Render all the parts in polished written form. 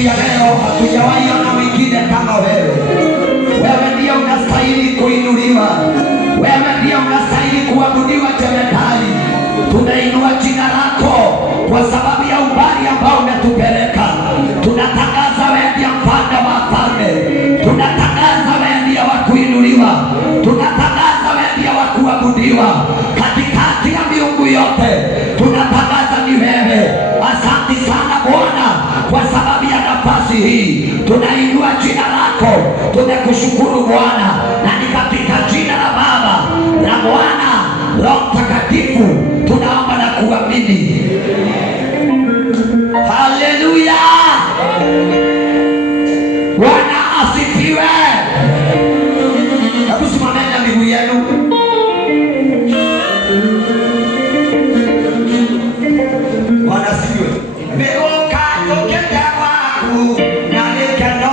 siku ya leo hatujawahi ona mwingine kama wewe. Wewe ndiye unastahili kuinuliwa, wewe ndiye unastahili kuabudiwa jemedari. Tunainua jina lako kwa sababu ya umbali ambao umetupeleka. Tunatangaza wewe ndiye mfalme wa wafalme, tunatangaza wewe ndiye wa kuinuliwa, tunatangaza wewe ndiye wa kuabudiwa katikati ya miungu yote. Tunatangaza ni wewe. Asante sana Bwana kwa sababu ya nafasi hii. Tunainua jina lako, tunakushukuru Bwana, na ni katika jina la Baba, la Mwana, Roho Mtakatifu tunaomba na kuamini. Haleluya! Bwana asifiwe. Hebu simameni na miguu yenu. Bwana asifiwe. Meoka tokenda wangu na nikendo.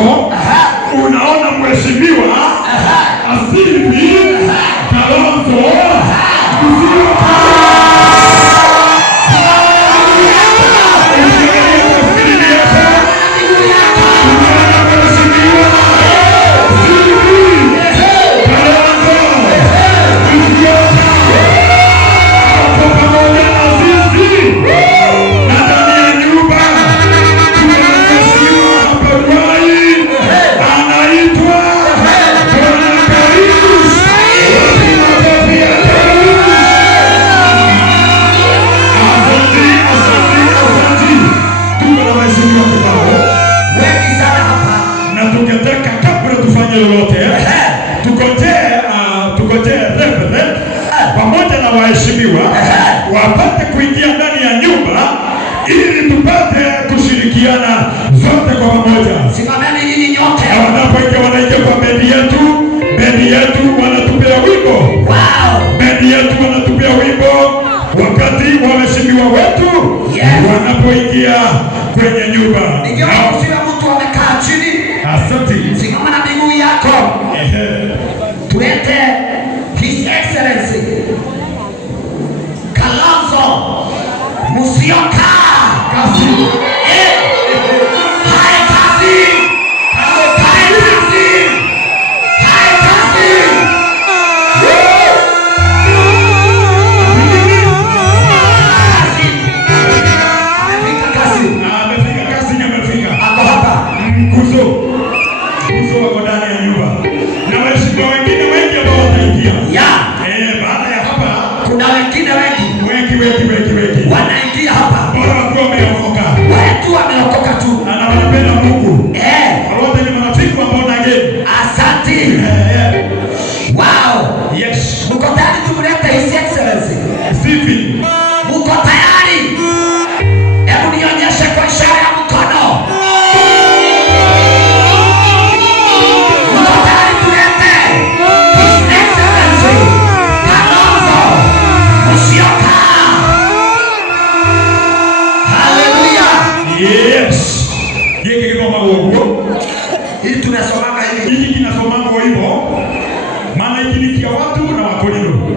yako unaona mheshimiwa Asili Kalonzo waheshimiwa wapate kuingia ndani ya nyumba ili tupate kushirikiana zote kwa pamoja. Simameni nyinyi nyote. Wanapoingia wanaingia kwa bendi yetu. Bendi yetu wanatupea wimbo. Wow. Bendi yetu wanatupea wimbo wakati waheshimiwa wetu wanapoingia kwenye nyumba. Ningekuwa mtu amekaa chini. Asante. Simama na miguu yako. Tuete His Excellency Kalonzo Musyoka. Kazi. Hai kazi. Hai kazi. Hai kazi. Amefika kazi. Amefika kazi na amefika. Ako hapa. Kuzo wako ndani ya nyumba. Na waheshimiwa wengine wengi ambao wataingia. Baada ya hapa kuna wengine wengi wanaingia hapa. Bora wakiwa wameokoka. Wetu wameokoka tu. Na wanapenda Mungu. Wote ni marafiki ambao na geni. Asante. Wow. Yes. Mko tayari tumlete His Excellency? Sifi. Mko tayari? Hebu nionyeshe kwa ishara ya mkono. Mko tayari tulete His Excellency Kalonzo Musyoka? Yes. Yeye kama wao. Hii tunasomanga hivi. Hii kinasomanga hivyo. Maana hiki ni kia watu na wakolino.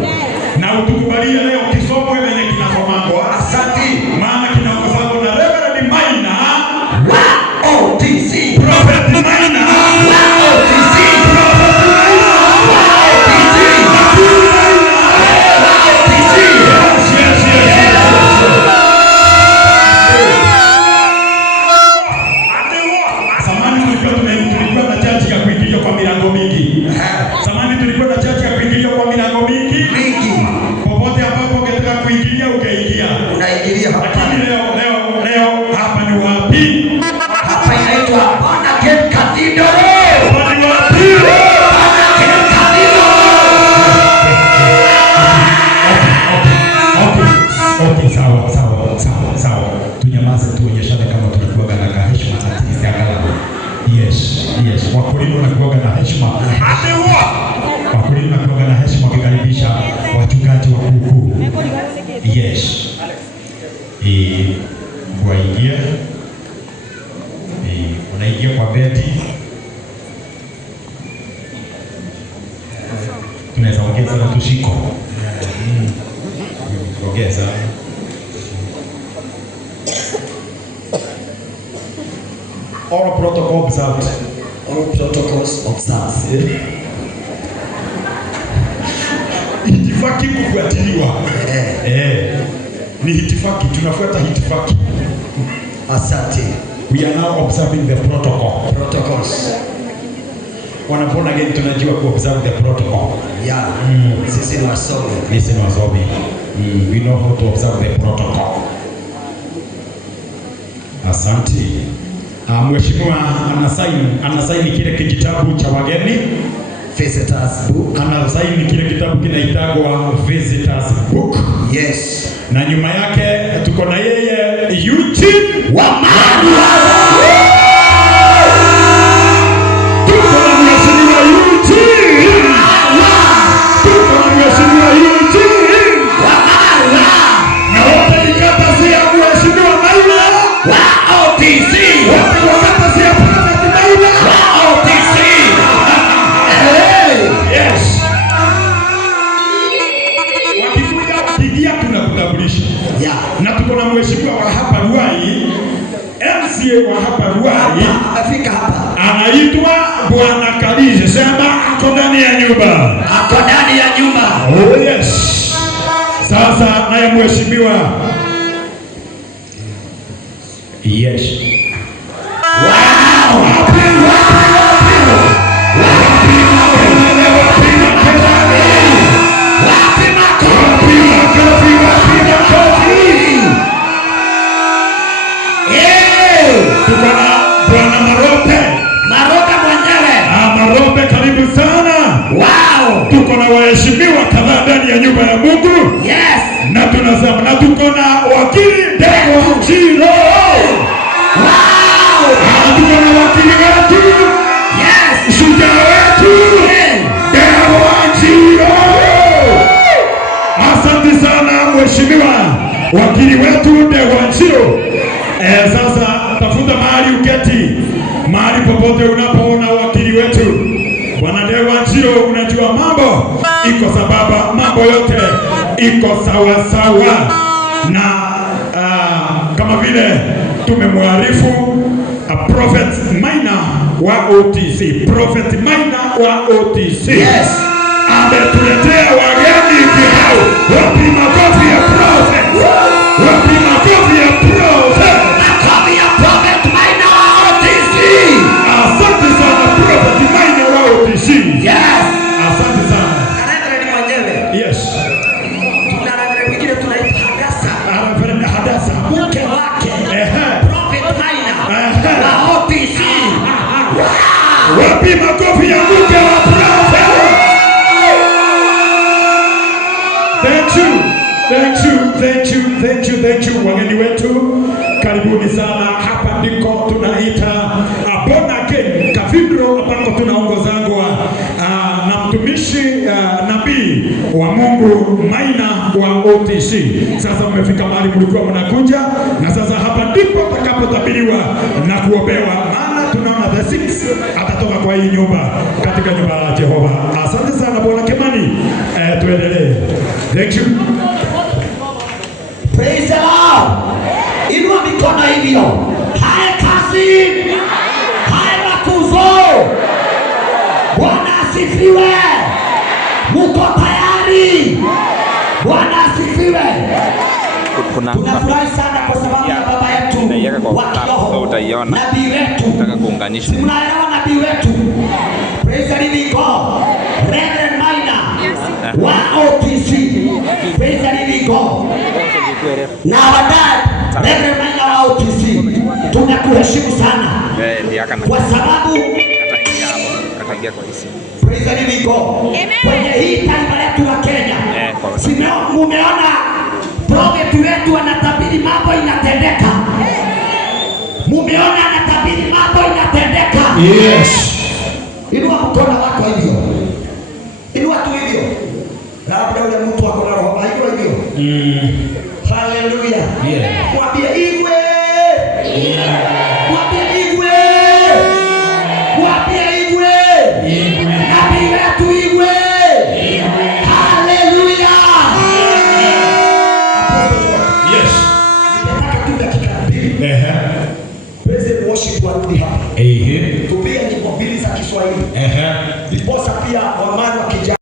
Na utukubalia leo kisomo wenye kinasomanga. Asante. Maana kinaongozwa na Reverend Maina wa OTC. Prophet Maina wa OTC. Zamani tulikuwa na chachi ya kuingilia kwa milango mingi. Popote ambapo ungetaka kuingilia ukaingia. Unaingilia hapa. Lakini leo hapa ni wapi? Hapa inaitwa Born Again Cathedral. Hapa ni wapi? Born Again Cathedral. Okay, sawa. Tunyamaze tuonyeshane kama tulikuwa na heshima na sisi akala. Yes. Wakulima wanakuwa na heshima. Wakulima wanakuwa na heshima kukaribisha wachungaji wa kuku. Yes. Waingia. Unaingia kwa beti. Tunaweza ongeza na tushiko. Ongeza. All protocol observed. All protocols observed. Hitifaki kufuatiliwa. Ni hitifaki, tunafuata hitifaki. Asante. We are now observing the protocol. Protocols. Wanapona gani tunajua ku observe the protocol. Sisi ni wasomi. We know how to observe the protocol. Asante. Mheshimiwa anasaini kile kijitabu cha wageni Visitors book. Anasaini kile kitabu kinaitagwa Visitors book. Yes. Na nyuma yake tuko na yeye Eugene Wamalwa. Tuko na mheshimiwa Eugene. Tuko na mheshimiwa Eugene Wamalwa. Na wote ni kazi ya mheshimiwa Maina wa OTC. Wote wakati ya Prophet Maina Bwana Kalizi, sema ako ndani ya nyumba. Ako ndani ya nyumba. Oh yes. Sasa naye mheshimiwa. Yes. Wow. Bwana Marope mwenyewe. Marope, karibu sana. Wow. Tuko na waheshimiwa kadhaa ndani ya nyumba ya Mungu. Yes. Na tunasema na tuko na wakili Ndegwa Wanjiru. Wow. Tuko na wakili wetu. Yes. Shujaa wetu Ndegwa Wanjiru. Asante sana mheshimiwa wakili wetu Ndegwa Wanjiru. Sasa tafuta mahali uketi, mahali popote unapoona wakili wetu Bwana Ndegwa Wanjiru. Unajua mambo iko sababa, mambo yote iko sawa sawa, na kama vile tumemwarifu Prophet Maina wa OTC, Prophet Maina wa OTC. Yes. Ametuletea wageni kibao. Wapi makofi ya Prophet? Wapi makofi ya Prophet? Makofi ya Prophet Maina wa OTC. Asante sana Prophet Maina wa OTC. Yes. Asante sana. Reverend mwenyewe. Yes. Tuna reverend mwingine tunaita Hadasa. Reverend Hadasa. Mke wake. Prophet Maina wa OTC. Wapi makofi ya mke wa Prophet? Thank you. Wageni wetu, karibuni sana. Hapa ndiko tunaita Born Again Cathedral, ambako tunaongozangwa na mtumishi nabii wa Mungu Maina wa OTC. Sasa mmefika mahali mlikuwa mnakuja, na sasa hapa ndipo takapotabiriwa na kuombewa, maana tunaona the six atatoka kwa hii nyumba, katika nyumba la Jehova. Asante sana Bwana Kimani. Tuendelee. Thank you. Praise the Lord. Inua mikono hivyo. Hai kazi. Hai makuzo. Bwana asifiwe. Muko tayari? Bwana asifiwe. Tunafurahi sana kwa sababu ya baba yetu wa kiroho, nabii wetu. Tunaelewa nabii wetu. Praise the living God. Reverend Maina wa OTC. Praise the living God. Na wadad Reverend Maina wa OTC, tunakuheshimu sana kwa sababu praise the living God. Kwenye hii taifa letu la Kenya, mumeona prophet wetu anatabiri mambo inatendeka. Mumeona anatabiri mambo inatendeka. Yes. Inua mkono wako hivyo. Inua tu hivyo. Labda ule mtu ako na roho hivyo. Hallelujah. Yeah. Mwambie Igwe. Yeah. Mwambie Igwe. Mwambie Igwe. Nabii wetu Igwe. Hallelujah. Yes. Nataka tu dakika mbili. Praise and worship warudi hapa. Tupige nyimbo mbili za Kiswahili. Ndiposa pia wamani wakija